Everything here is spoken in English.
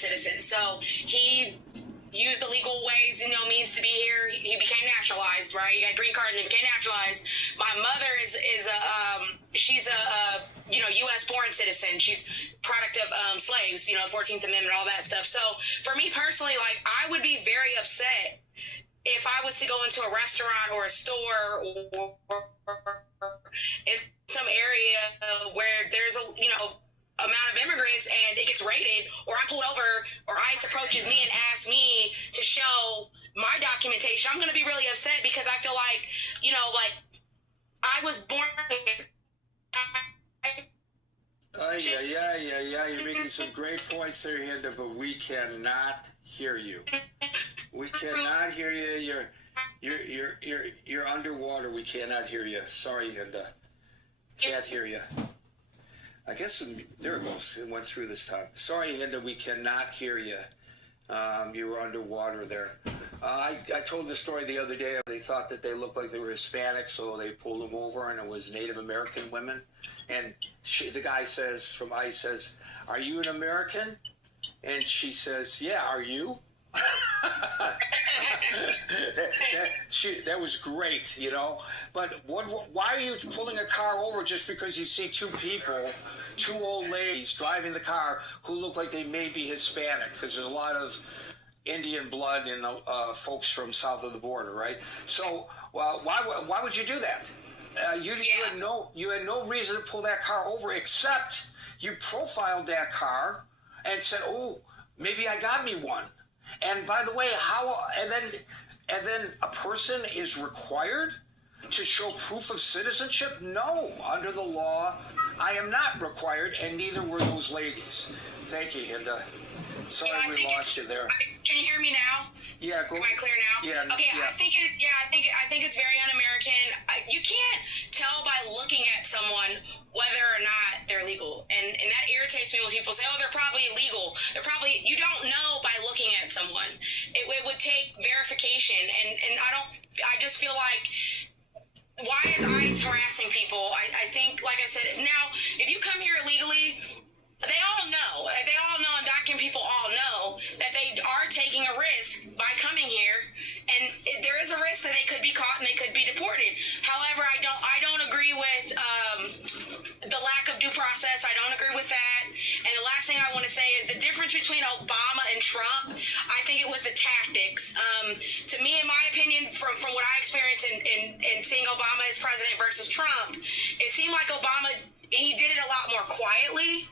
citizen. So he used the legal ways, means to be here. He became naturalized, right? He got a green card and then became naturalized. My mother she's a U.S. born citizen. She's product of slaves, the 14th Amendment, all that stuff. So for me personally, like, I would be very upset if I was to go into a restaurant or a store or in some area where there's amount of immigrants and it gets raided, or I'm pulled over, or ICE approaches me and asks me to show my documentation, I'm going to be really upset because I feel like, I was born. Yeah. You're making some great points there, Hinda, but we cannot hear you. We cannot hear you. You're underwater. We cannot hear you. Sorry, Hinda. Can't hear you. I guess there it goes. It went through this time. Sorry, Hinda, we cannot hear you. You were underwater there. I told the story the other day. They thought that they looked like they were Hispanic, so they pulled them over, and it was Native American women. And the guy from ICE says, "Are you an American?" And she says, "Yeah, are you?" that was great, But why are you pulling a car over just because you see two old ladies driving the car who look like they may be Hispanic? Because there's a lot of Indian blood in folks from south of the border, right? So, why would you do that? You had no reason to pull that car over, except you profiled that car and said, "Oh, maybe I got me one." And by the way, and then a person is required to show proof of citizenship? No, under the law, I am not required, and neither were those ladies. Thank you, Hinda. Sorry we lost you there. Can you hear me now? Yeah, go. Am I clear now? Yeah. Okay. Yeah. I think it's very un-American. You can't tell by looking at someone whether or not they're legal, and that irritates me when people say, "Oh, they're probably illegal." You don't know by looking at someone. It would take verification, and I just feel like, why is ICE harassing people? I think, like I said, now if you come here illegally, they all know, and document people all know that they are taking a risk by coming here, and there is a risk that they could be caught and they could be deported. However, I don't agree with the lack of due process. I don't agree with that. And the last thing I want to say is the difference between Obama and Trump. I think it was the tactics. To me, in my opinion, from what I experienced in seeing Obama as president versus Trump, it seemed like Obama, he did it a lot more quietly.